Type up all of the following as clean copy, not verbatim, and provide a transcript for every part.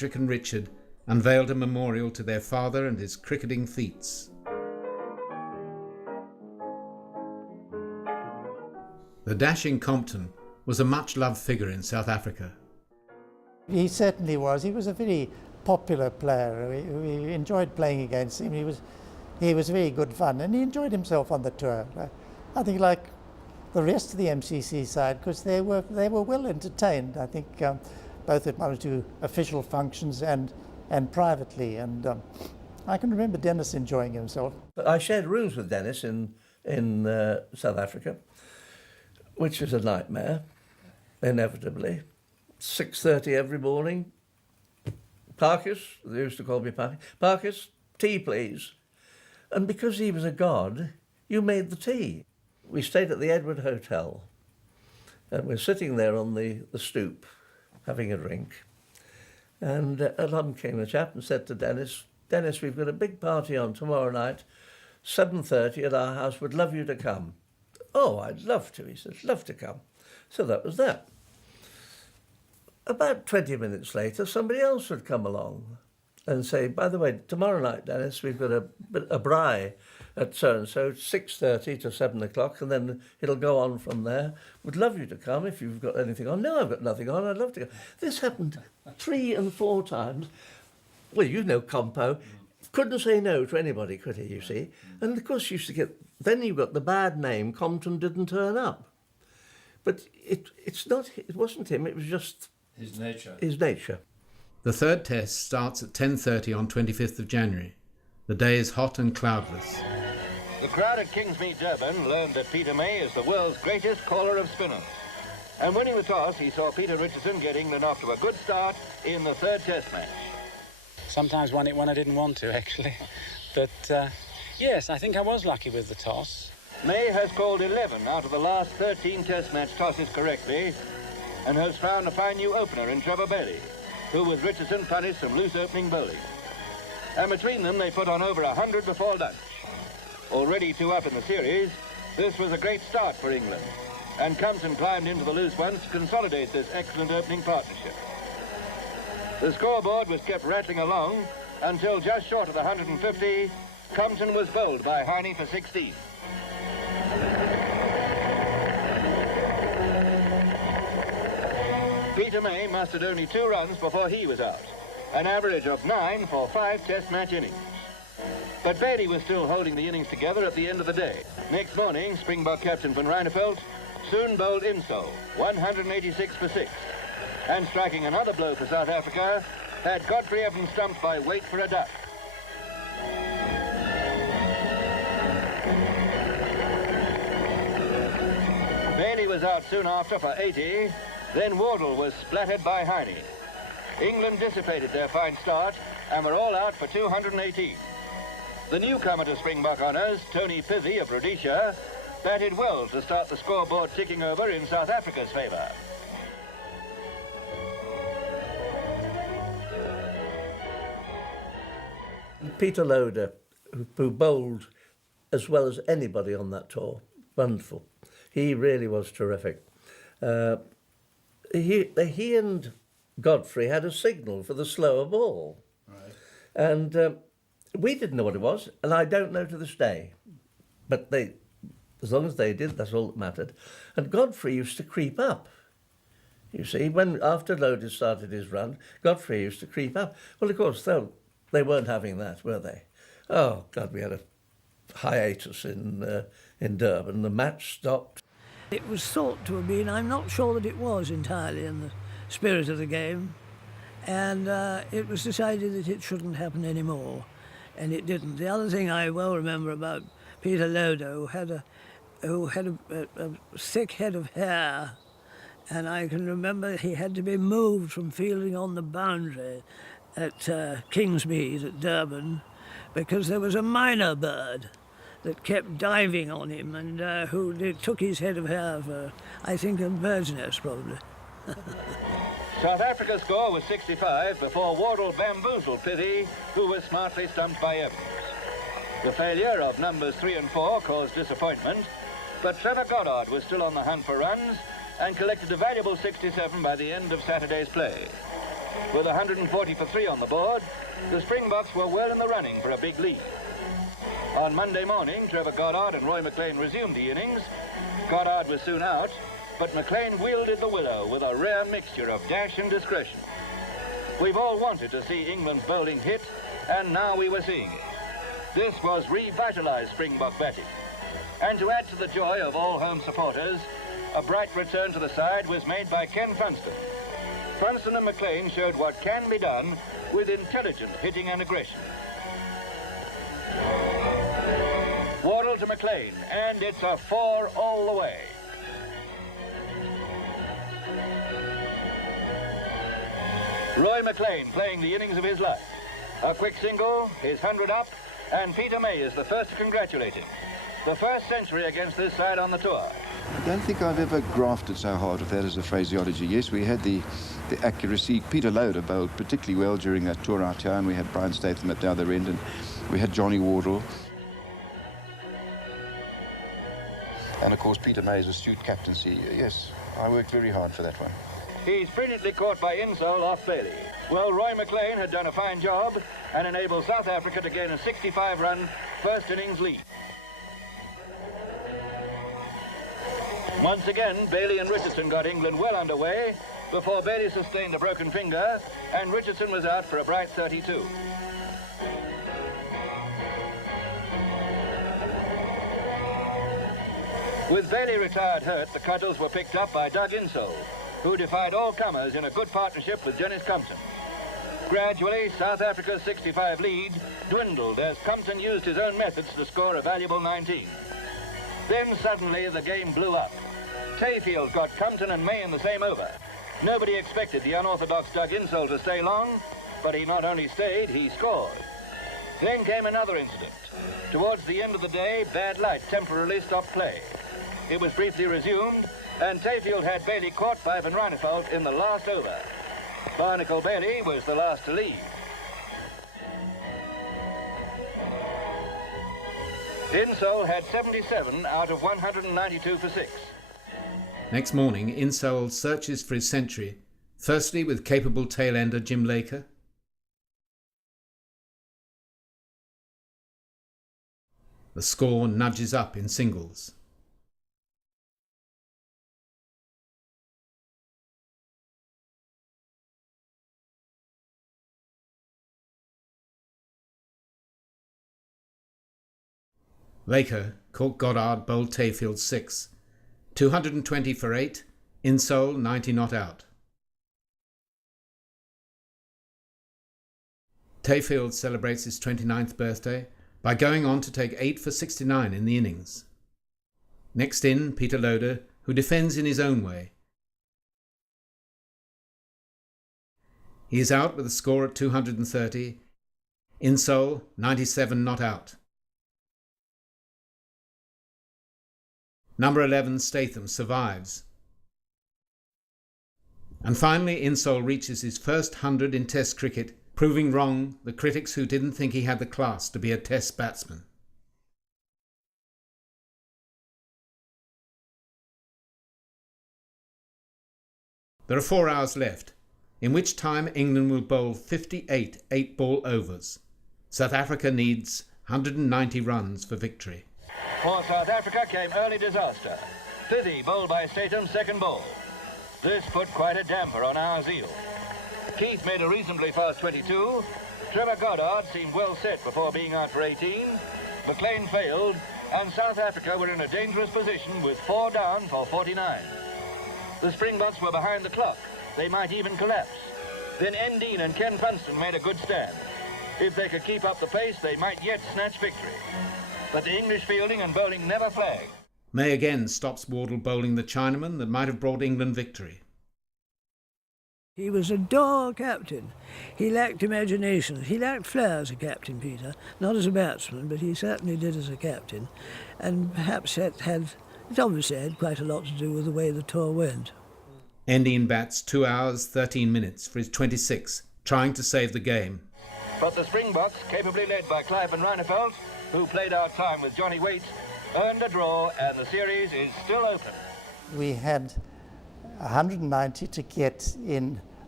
stricken Richard unveiled a memorial to their father and his cricketing feats. The dashing Compton was a much-loved figure in South Africa. He certainly was. He was a very popular player. We enjoyed playing against him. He was very good fun, and he enjoyed himself on the tour. I think like the rest of the MCC side, because they were well entertained. I think both at one or two official functions and privately. And I can remember Dennis enjoying himself. I shared rooms with Dennis in South Africa, which is a nightmare, inevitably. 6:30 every morning. Parkes, they used to call me Parkes, tea please. And because he was a god, you made the tea. We stayed at the Edward Hotel, and we're sitting there on the stoop, having a drink. And along came a chap and said to Dennis, "Dennis, we've got a big party on tomorrow night, 7:30 at our house, would love you to come." "Oh, I'd love to," he said, "love to come." So that was that. About 20 minutes later, somebody else would come along and say, "By the way, tomorrow night, Dennis, we've got a braai at so-and-so, 6:30 to 7 o'clock, and then it'll go on from there. Would love you to come if you've got anything on." "No, I've got nothing on, I'd love to go." This happened 3 and 4 times. Well, you know Compo. Couldn't say no to anybody, could he, you see? And of course you used to get... Then you got the bad name, Compton didn't turn up. But it wasn't him, it was just... His nature. His nature. The third test starts at 10:30 on 25th of January. The day is hot and cloudless. The crowd at Kingsmead, Durban learned that Peter May is the world's greatest caller of spinners. And winning the toss, he saw Peter Richardson get England off to a good start in the third test match. Sometimes won it when I didn't want to, actually. But, yes, I think I was lucky with the toss. May has called 11 out of the last 13 test match tosses correctly and has found a fine new opener in Trevor Bailey, who with Richardson punished some loose opening bowling. And between them, they put on over 100 before lunch. Already 2 up in the series, this was a great start for England, and Compton climbed into the loose ones to consolidate this excellent opening partnership. The scoreboard was kept rattling along until just short of the 150, Compton was bowled by Heine for 16. Peter May mustered only 2 runs before he was out, an average of 9 for 5 test match innings. But Bailey was still holding the innings together at the end of the day. Next morning, Springbok captain Van Reineveld soon bowled Inso, 186 for 6. And striking another blow for South Africa, had Godfrey Evans stumped by weight for a duck. Bailey was out soon after for 80, then Wardle was splattered by Heine. England dissipated their fine start and were all out for 218. The newcomer to Springbok honours, Tony Pizzi of Rhodesia, batted well to start the scoreboard ticking over in South Africa's favour. Peter Loader, who bowled as well as anybody on that tour, wonderful. He really was terrific. He and Godfrey had a signal for the slower ball. Right. And we didn't know what it was, and I don't know to this day. But as long as they did, that's all that mattered. And Godfrey used to creep up. You see, after Loader started his run, Godfrey used to creep up. Well, of course, they weren't having that, were they? Oh, God, we had a hiatus in Durban. The match stopped. It was thought to have been, I'm not sure that it was entirely in the spirit of the game, and it was decided that it shouldn't happen anymore, and it didn't. The other thing I well remember about Peter Loader, who had a thick head of hair, and I can remember he had to be moved from fielding on the boundary at Kingsmead at Durban because there was a minor bird that kept diving on him and who took his head of hair for, I think, a bird's nest, probably. South Africa's score was 65 before Wardle bamboozled Pizzi, who was smartly stumped by Evans. The failure of numbers 3 and 4 caused disappointment, but Trevor Goddard was still on the hunt for runs and collected a valuable 67 by the end of Saturday's play. With 140 for 3 on the board, the Springboks were well in the running for a big lead. On Monday morning, Trevor Goddard and Roy McLean resumed the innings. Goddard was soon out, but McLean wielded the willow with a rare mixture of dash and discretion. We've all wanted to see England's bowling hit, and now we were seeing it. This was revitalised Springbok batting. And to add to the joy of all home supporters, a bright return to the side was made by Ken Funston. Funston and McLean showed what can be done with intelligent hitting and aggression. Wardle to McLean, and it's a 4 all the way. Roy McLean playing the innings of his life. A quick single, his 100 up, and Peter May is the first to congratulate him. The first century against this side on the tour. I don't think I've ever grafted so hard with that as a phraseology. Yes, we had the accuracy. Peter Loader bowled particularly well during that tour out here, and we had Brian Statham at the other end, and we had Johnny Wardle. And of course Peter May's astute captaincy. Yes, I worked very hard for that one. He's brilliantly caught by insole off Bailey. Well, Roy McLean had done a fine job and enabled South Africa to gain a 65-run first innings lead. Once again, Bailey and Richardson got England well underway before Bailey sustained a broken finger and Richardson was out for a bright 32. With Bailey retired hurt, the Cudgels were picked up by Doug Insole, who defied all comers in a good partnership with Dennis Compton. Gradually, South Africa's 65 lead dwindled as Compton used his own methods to score a valuable 19. Then suddenly the game blew up. Tayfield got Compton and May in the same over. Nobody expected the unorthodox Doug Insole to stay long, but he not only stayed, he scored. Then came another incident. Towards the end of the day, bad light temporarily stopped play. It was briefly resumed, and Tayfield had Bailey caught by Van Reinfeldt in the last over. Barnacle Bailey was the last to leave. Insole had 77 out of 192 for 6. Next morning, Insole searches for his century, firstly with capable tail-ender Jim Laker. The score nudges up in singles. Laker caught Goddard bowled Tayfield 6, 220 for 8, Insole 90 not out. Tayfield celebrates his 29th birthday by going on to take 8 for 69 in the innings. Next in, Peter Loader, who defends in his own way. He is out with a score at 230, Insole 97 not out. Number 11, Statham, survives. And finally, Insole reaches his first 100 in Test cricket, proving wrong the critics who didn't think he had the class to be a Test batsman. There are 4 hours left, in which time England will bowl 58 8-ball overs. South Africa needs 190 runs for victory. For South Africa came early disaster. Pithie bowled by Statham's second ball. This put quite a damper on our zeal. Keith made a reasonably fast 22. Trevor Goddard seemed well set before being out for 18. McLean failed, and South Africa were in a dangerous position with 4 down for 49. The Springboks were behind the clock. They might even collapse. Then Endine and Ken Funston made a good stand. If they could keep up the pace, they might yet snatch victory. But the English fielding and bowling never flagged. May again stops Wardle bowling the Chinaman that might have brought England victory. He was a dull captain. He lacked imagination. He lacked flair as a captain, Peter. Not as a batsman, but he certainly did as a captain. And perhaps it obviously had quite a lot to do with the way the tour went. Endine bats 2 hours, 13 minutes for his 26, trying to save the game. But the Springboks, capably led by Clive Van Reinfeldt, who played out time with Johnny Waite, earned a draw, and the series is still open. We had 190 to get in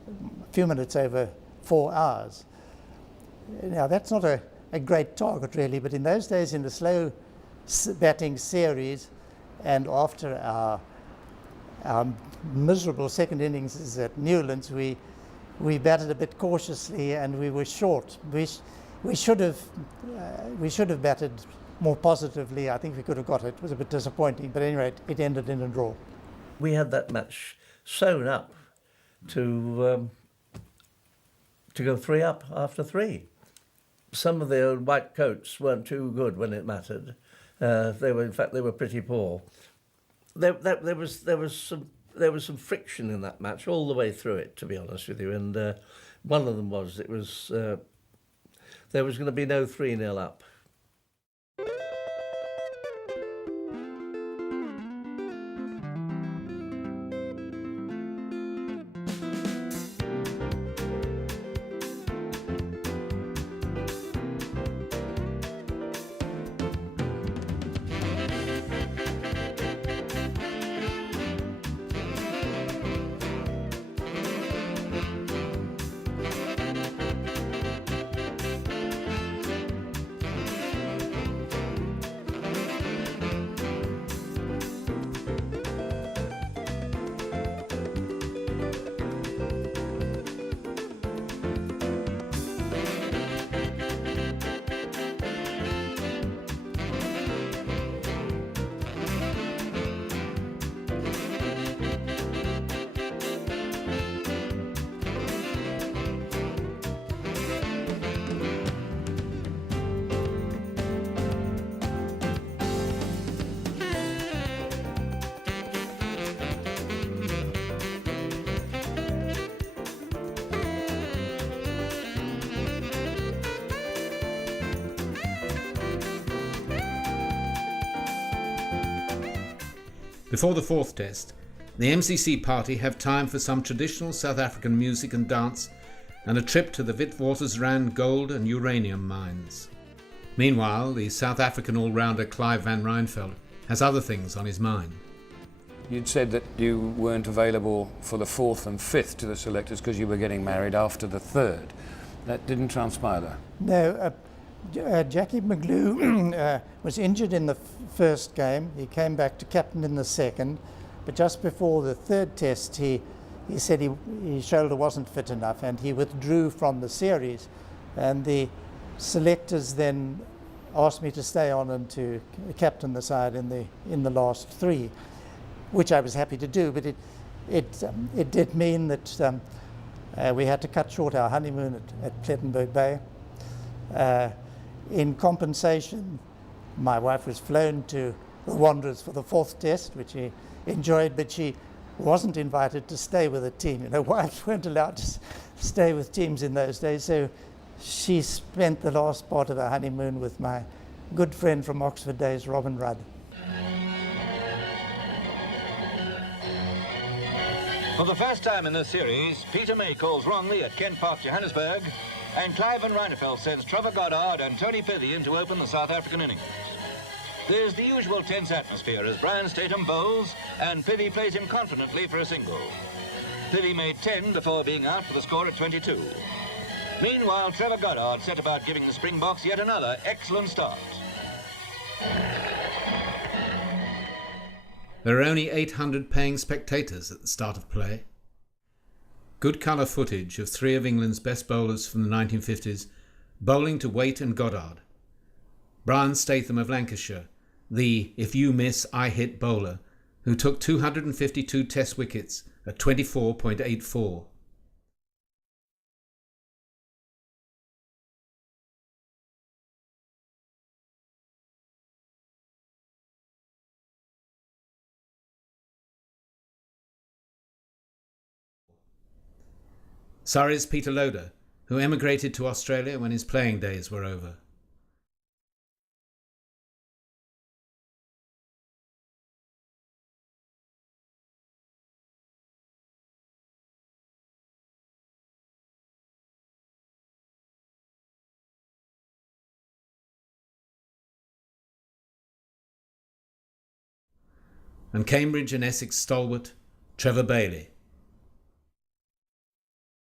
a few minutes over 4 hours. Now, that's not a great target, really, but in those days, in the slow batting series, and after our miserable second innings at Newlands, we batted a bit cautiously and we were short. We should have batted more positively. I think we could have got it. It was a bit disappointing, but at any rate, it ended in a draw. We had that match sewn up to go 3 up after 3. Some of the old white coats weren't too good when it mattered. They were pretty poor. There was some friction in that match all the way through it, to be honest with you. And one of them was there was going to be no 3-0 up. Before the 4th Test, the MCC party have time for some traditional South African music and dance and a trip to the Witwatersrand gold and uranium mines. Meanwhile, the South African all-rounder Clive van Rynfeldt has other things on his mind. You'd said that you weren't available for the 4th and 5th to the selectors because you were getting married after the 3rd. That didn't transpire though? No, Jackie McGlew was injured in the first game. He came back to captain in the second, but just before the 3rd Test he said his shoulder wasn't fit enough and he withdrew from the series, and the selectors then asked me to stay on and to captain the side in the last 3, which I was happy to do, but it did mean that we had to cut short our honeymoon at Plettenberg Bay. In compensation, my wife was flown to the Wanderers for the 4th Test, which she enjoyed, but she wasn't invited to stay with the team. You know, wives weren't allowed to stay with teams in those days, so she spent the last part of her honeymoon with my good friend from Oxford days, Robin Rudd. For the first time in this series, Peter May calls wrongly at Kent Park, Johannesburg, and Clive van Rynfeldt sends Trevor Goddard and Tony Pivy in to open the South African innings. There's the usual tense atmosphere as Brian Statham bowls and Pivy plays him confidently for a single. Pivy made 10 before being out for the score at 22. Meanwhile, Trevor Goddard set about giving the Springboks yet another excellent start. There are only 800 paying spectators at the start of play. Good colour footage of 3 of England's best bowlers from the 1950s bowling to Waite and Goddard. Brian Statham of Lancashire, the "if you miss, I hit" bowler, who took 252 test wickets at 24.84. Surrey's Peter Loader, who emigrated to Australia when his playing days were over. And Cambridge and Essex stalwart Trevor Bailey.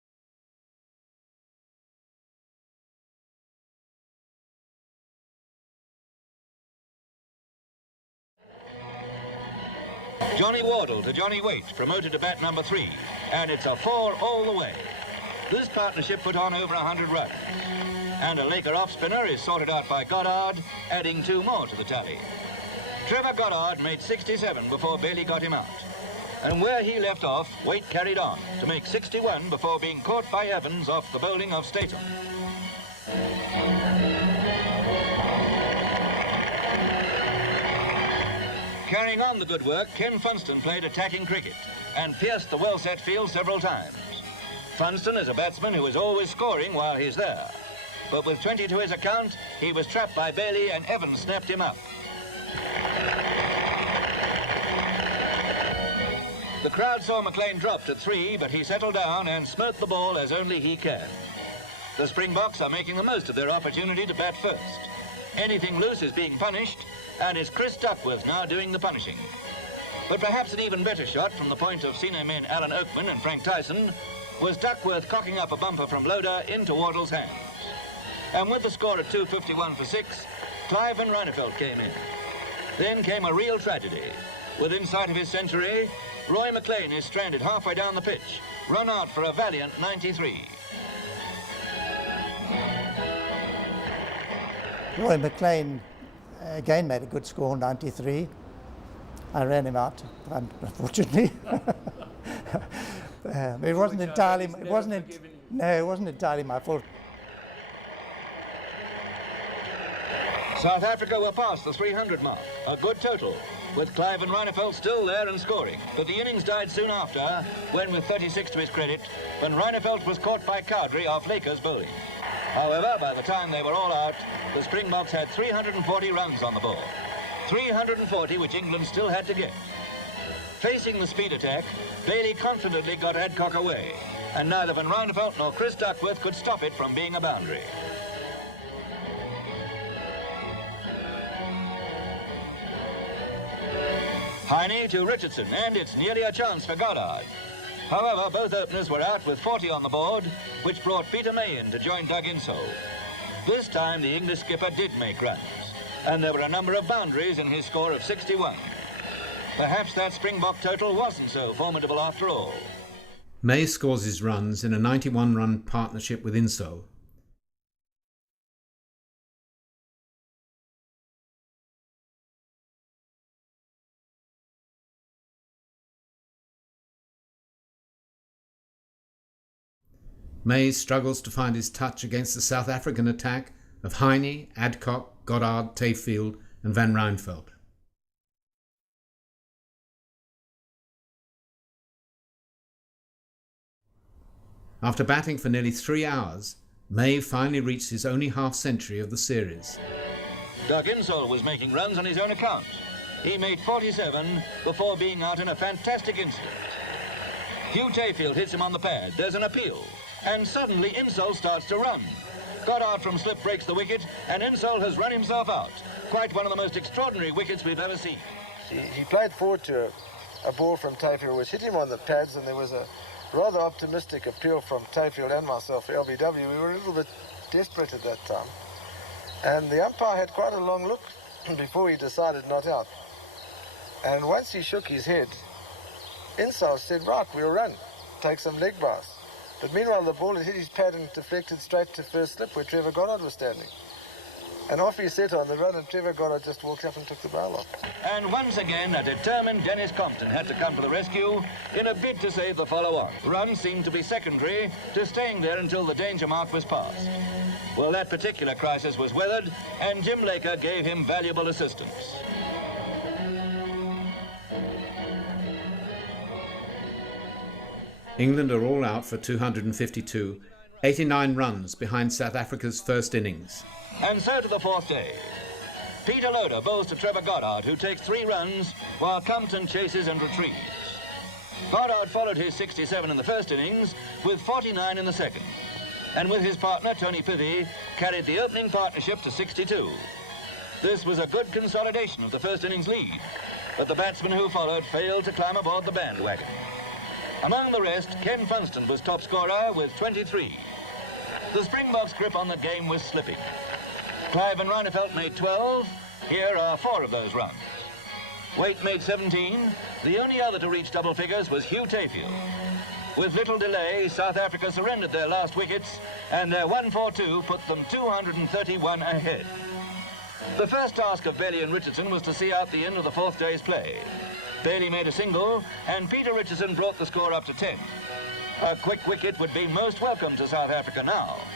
Johnny Wardle to Johnny Waite, promoted to bat number 3, and it's a 4 all the way. This partnership put on over 100 runs. And a Laker off-spinner is sorted out by Goddard, adding 2 more to the tally. Trevor Goddard made 67 before Bailey got him out. And where he left off, Waite carried on to make 61 before being caught by Evans off the bowling of Statham. Carrying on the good work, Ken Funston played attacking cricket and pierced the well-set field several times. Funston is a batsman who is always scoring while he's there. But with 20 to his account, he was trapped by Bailey and Evans snapped him up. The crowd saw McLean dropped at 3, but he settled down and smote the ball as only he can. The Springboks are making the most of their opportunity to bat first. Anything loose is being punished, and it's Chris Duckworth now doing the punishing. But perhaps an even better shot from the point of senior men Alan Oakman and Frank Tyson was Duckworth cocking up a bumper from Loader into Wardle's hands. And with the score at 251 for 6, Clive Van Ryneveld came in. Then came a real tragedy. Within sight of his century, Roy McLean is stranded halfway down the pitch, run out for a valiant 93. Roy McLean again made a good score, 93. I ran him out, unfortunately. It wasn't entirely my fault. South Africa were past the 300 mark, a good total, with Clive Van Ryneveld still there and scoring. But the innings died soon after, when with 36 to his credit, Van Ryneveld was caught by Cowdrey off Laker's bowling. However, by the time they were all out, the Springboks had 340 runs on the board. 340 which England still had to get. Facing the speed attack, Bailey confidently got Adcock away, and neither Van Ryneveld nor Chris Duckworth could stop it from being a boundary. Heine to Richardson, and it's nearly a chance for Goddard. However, both openers were out with 40 on the board, which brought Peter May in to join Doug Insole. This time, the English skipper did make runs, and there were a number of boundaries in his score of 61. Perhaps that Springbok total wasn't so formidable after all. May scores his runs in a 91-run partnership with Insole. May struggles to find his touch against the South African attack of Heine, Adcock, Goddard, Tayfield and Van Ryneveld. After batting for nearly 3 hours, May finally reached his only half-century of the series. Doug Insole was making runs on his own account. He made 47 before being out in a fantastic instant. Hugh Tayfield hits him on the pad. There's an appeal. And suddenly Insole starts to run. Goddard from slip breaks the wicket, and Insole has run himself out. Quite one of the most extraordinary wickets we've ever seen. He played forward to a ball from Tayfield, which hit him on the pads, and there was a rather optimistic appeal from Tayfield and myself for LBW. We were a little bit desperate at that time. And the umpire had quite a long look before he decided not out. And once he shook his head, Insole said, right, we'll run, take some leg bars. But meanwhile, the ball had hit his pad and deflected straight to first slip where Trevor Goddard was standing. And off he set on the run, and Trevor Goddard just walked up and took the bail off. And once again, a determined Dennis Compton had to come to the rescue in a bid to save the follow-on. Run seemed to be secondary to staying there until the danger mark was passed. Well, that particular crisis was weathered, and Jim Laker gave him valuable assistance. England are all out for 252, 89 runs behind South Africa's first innings. And so to the fourth day. Peter Loader bowls to Trevor Goddard, who takes 3 runs, while Compton chases and retrieves. Goddard followed his 67 in the first innings with 49 in the second. And with his partner, Tony Pithy, carried the opening partnership to 62. This was a good consolidation of the first innings lead, but the batsmen who followed failed to climb aboard the bandwagon. Among the rest, Ken Funston was top scorer with 23. The Springboks' grip on the game was slipping. Clive Van Ryneveld made 12. Here are 4 of those runs. Waite made 17. The only other to reach double figures was Hugh Tayfield. With little delay, South Africa surrendered their last wickets, and their 1-4-2 put them 231 ahead. The first task of Bailey and Richardson was to see out the end of the fourth day's play. Bailey made a single, and Peter Richardson brought the score up to 10. A quick wicket would be most welcome to South Africa now.